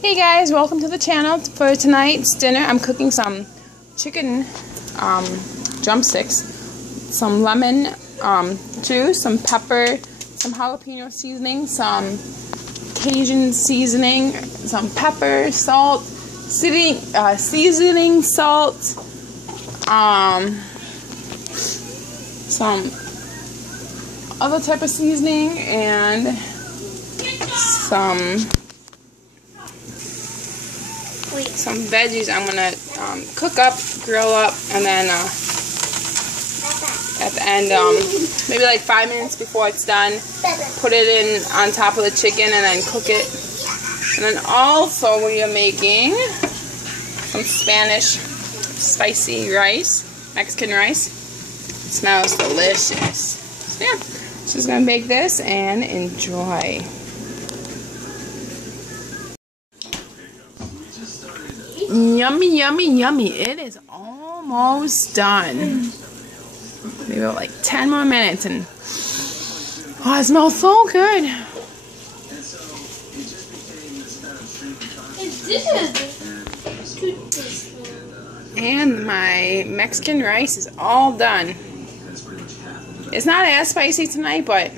Hey guys, welcome to the channel. For tonight's dinner, I'm cooking some chicken drumsticks, some lemon juice, some pepper, some jalapeno seasoning, some Cajun seasoning, some pepper, salt, seasoning salt, some other type of seasoning, and some veggies I'm gonna cook up, grill up, and then at the end, maybe like 5 minutes before it's done, put it in on top of the chicken and then cook it. And then also we are making some Spanish spicy rice, Mexican rice. It smells delicious. So yeah, just gonna make this and enjoy. Yummy, yummy, yummy. It is almost done. Maybe about like 10 more minutes and oh, it smells so good. And my Mexican rice is all done. It's not as spicy tonight, but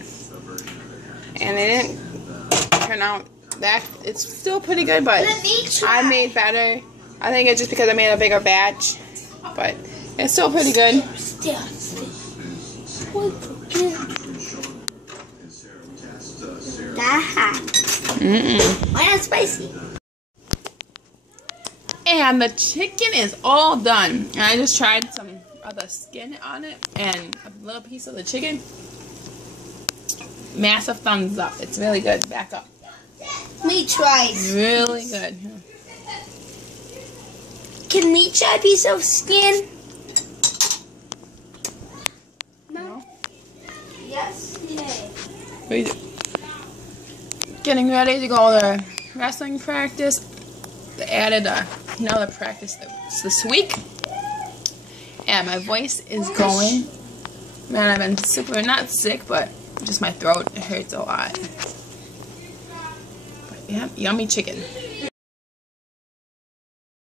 and it didn't turn out that it's still pretty good, but I made better. I think it's just because I made a bigger batch, but it's still pretty good. Why not spicy? And the chicken is all done. And I just tried some of the skin on it and a little piece of the chicken. Massive thumbs up. It's really good. Back up. Me try. Really good. Can we try a piece of skin? No. Yes. Yeah. Getting ready to go to wrestling practice. They added another practice this week. And my voice is going. Man, I've been super, not sick, but just my throat hurts a lot. But yeah, yummy chicken.